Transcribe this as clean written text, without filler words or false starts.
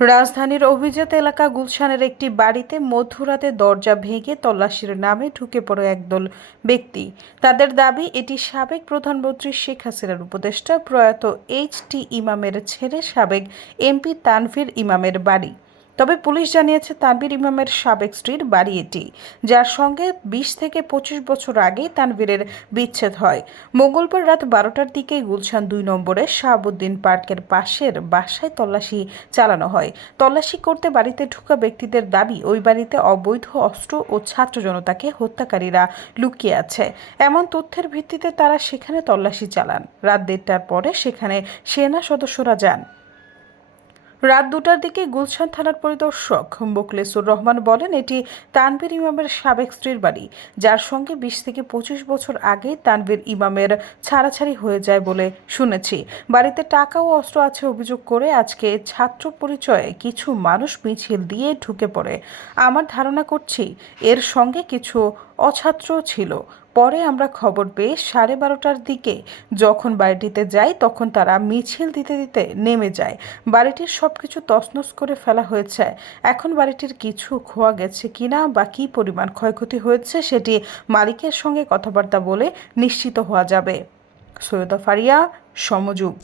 রাজধানীর অভিজাত এলাকা গুলশানের একটি বাড়িতে মধ্যরাতে দরজা ভেঙে তল্লাশির নামে ঢুকে পড়ে একদল ব্যক্তি। তাদের দাবি, এটি সাবেক প্রধানমন্ত্রী শেখ হাসিনার উপদেষ্টা প্রয়াত এইচ.টি. ইমামের ছেলে সাবেক এমপি তানভীর ইমামের বাড়ি। তবে পুলিশ জানিয়েছে, তানভীর ইমামের সাবেক স্ত্রীর বাড়ি এটি, যার সঙ্গে 20 থেকে 25 বছর আগে তানভীরের বিচ্ছেদ হয়। মঙ্গলবার রাত 12টার দিকে গুলশান 2 নম্বরে শাহাবুদ্দিন পার্কের পাশের বাসায় তল্লাশি চালানো হয়। তল্লাশি করতে বাড়িতে ঢোকা ব্যক্তিদের দাবি, ওই বাড়িতে অবৈধ অস্ত্র ও ছাত্র জনতাকে হত্যাকারীরা লুকিয়ে আছে। এমন তথ্যের ভিত্তিতে তারা সেখানে তল্লাশি চালান। রাত 1:30টার পরে সেখানে সেনা সদস্যরা যান। রাত 2টার দিকে গুলশান থানার পরিদর্শক মোখলেসুর রহমান বলেন, এটি তানভীর ইমামের সাবেক স্ত্রীর বাড়ি, যার সঙ্গে 20 থেকে 25 বছর আগে তানভীর ইমামের ছাড়াছাড়ি হয়ে যায় বলে শুনেছি। বাড়িতে টাকা ও অস্ত্র আছে অভিযোগ করে আজকে ছাত্র পরিচয়ে কিছু মানুষ মিছিল দিয়ে ঢুকে পড়ে। আমার ধারণা করছি এর সঙ্গে কিছু অছাত্র ছিল। পরে আমরা খবর পেয়ে 12:30টার দিকে যখন বাড়িটিতে যাই, তখন তারা মিছিল দিতে দিতে নেমে যায়। বাড়িটির সবকিছু তছনছ করে ফেলা হয়েছে। এখন বাড়িটির কিছু খোয়া গেছে কিনা বা কী পরিমাণ ক্ষয়ক্ষতি হয়েছে সেটি মালিকের সঙ্গে কথাবার্তা বলে নিশ্চিত হওয়া যাবে। সৈয়দা ফারিয়া, সমযুগ।